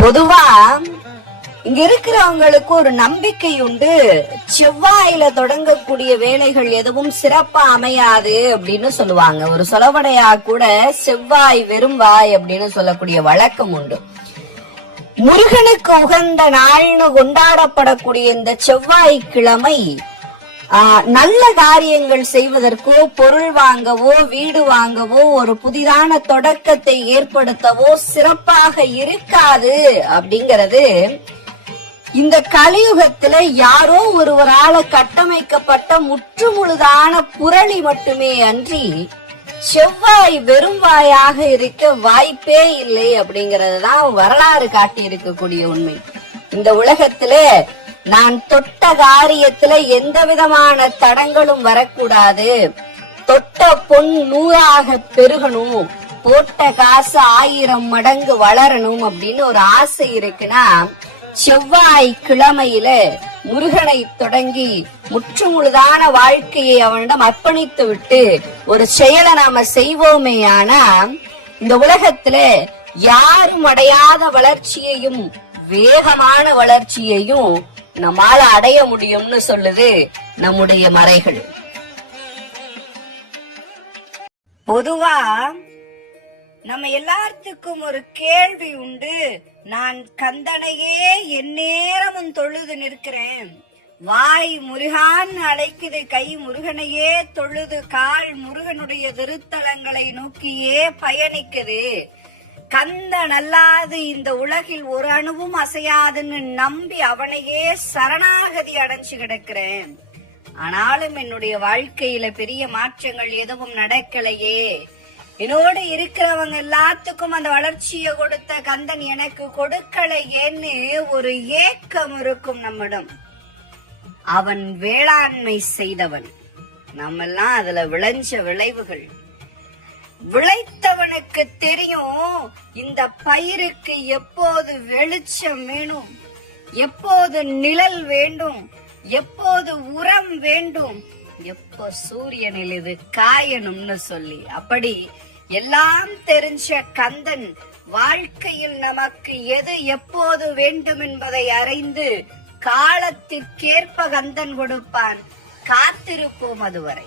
பொதுவா இங்க இருக்கிறவங்களுக்கு ஒரு நம்பிக்கை உண்டு, செவ்வாயில தொடங்கக்கூடிய வேலைகள் எதுவும் சிறப்பா அமையாது அப்படின்னு சொல்லுவாங்க. ஒரு சொலவடையா கூட செவ்வாய் வெறும் வாய் அப்படின்னு சொல்லக்கூடிய வழக்கம் உண்டு. முருகனுக்கு உகந்த நாள்னு கொண்டாடப்படக்கூடிய இந்த செவ்வாய்க்கிழமை நல்ல காரியங்கள் செய்வதற்கோ, பொருள் வாங்கவோ, வீடு வாங்கவோ, ஒரு புதிதான தொடக்கத்தை ஏற்படுத்தவோ சிறப்பாக இருக்காது அப்படிங்கிறது இந்த கலியுகத்துல யாரோ ஒருவரால கட்டமைக்கப்பட்ட முற்றுமுழுதான புரளி மட்டுமே அன்றி செவ்வாய் வெறும் வாயாக இருக்க வாய்ப்பே இல்லை அப்படிங்கறதுதான் வரலாறு காட்டி இருக்கக்கூடிய உண்மை. இந்த உலகத்துல நான் தொட்ட காரியத்துல எந்த விதமான தடங்களும் வரக்கூடாது, தொட்ட பொன் 100ஆக பெருகணும், போட்ட காசு 1000 மடங்கு வளரணும் அப்படின்னு ஒரு ஆசை இருக்குன்னா, செவ்வாய் கிழமையில முருகனை தொடங்கி முற்றுமுழுதான வாழ்க்கையை அவனிடம் அர்ப்பணித்து விட்டு ஒரு செயலை நாம செய்வோமே, ஆனா இந்த உலகத்துல யாரும் அடையாத வளர்ச்சியையும் வேகமான வளர்ச்சியையும் நம்மால அடைய முடியும்னு சொல்லுது நம்முடைய மறைகள். பொதுவா நம்ம எல்லாத்துக்கும் ஒரு கேள்வி உண்டு. நான் கந்தனையே எந்நேரமும் தொழுது நிற்கிறேன், வாய் முருகான் அழைக்குது, கை முருகனையே தொழுது, கால் முருகனுடைய திருத்தலங்களை நோக்கியே பயணிக்குது, கந்தன் அல்லாது இந்த உலகில் ஒரு அணுவும் அசையாதுன்னு நம்பி அவனையே சரணாகதி அடைஞ்சு கிடக்கிறேன். ஆனாலும் என்னுடைய வாழ்க்கையில பெரிய மாற்றங்கள் எதுவும் நடக்கலையே, என்னோடு இருக்கிறவங்க எல்லாத்துக்கும் அந்த வளர்ச்சியை கொடுத்த கந்தன் எனக்கு கொடுக்கலையேன்னு ஒரு ஏக்கம் இருக்கும் நம்மிடம். அவன் வேளாண்மை செய்தவன், நம்மெல்லாம் அதுல விளைஞ்ச விளைவுகள். விளைத்தவனுக்கு தெரியும் இந்த பயிருக்கு எப்போது வெளிச்சம் வேணும், எப்போது நிழல் வேண்டும், எப்போது உரம் வேண்டும், எப்போ சூரியனில் இது காயணும்னு சொல்லி. அப்படி எல்லாம் தெரிஞ்ச கந்தன் வாழ்க்கையில் நமக்கு எது எப்போது வேண்டும் என்பதை அறிந்து காலத்திற்கேற்ப கந்தன் கொடுப்பான். காத்திருப்போம் அதுவரை.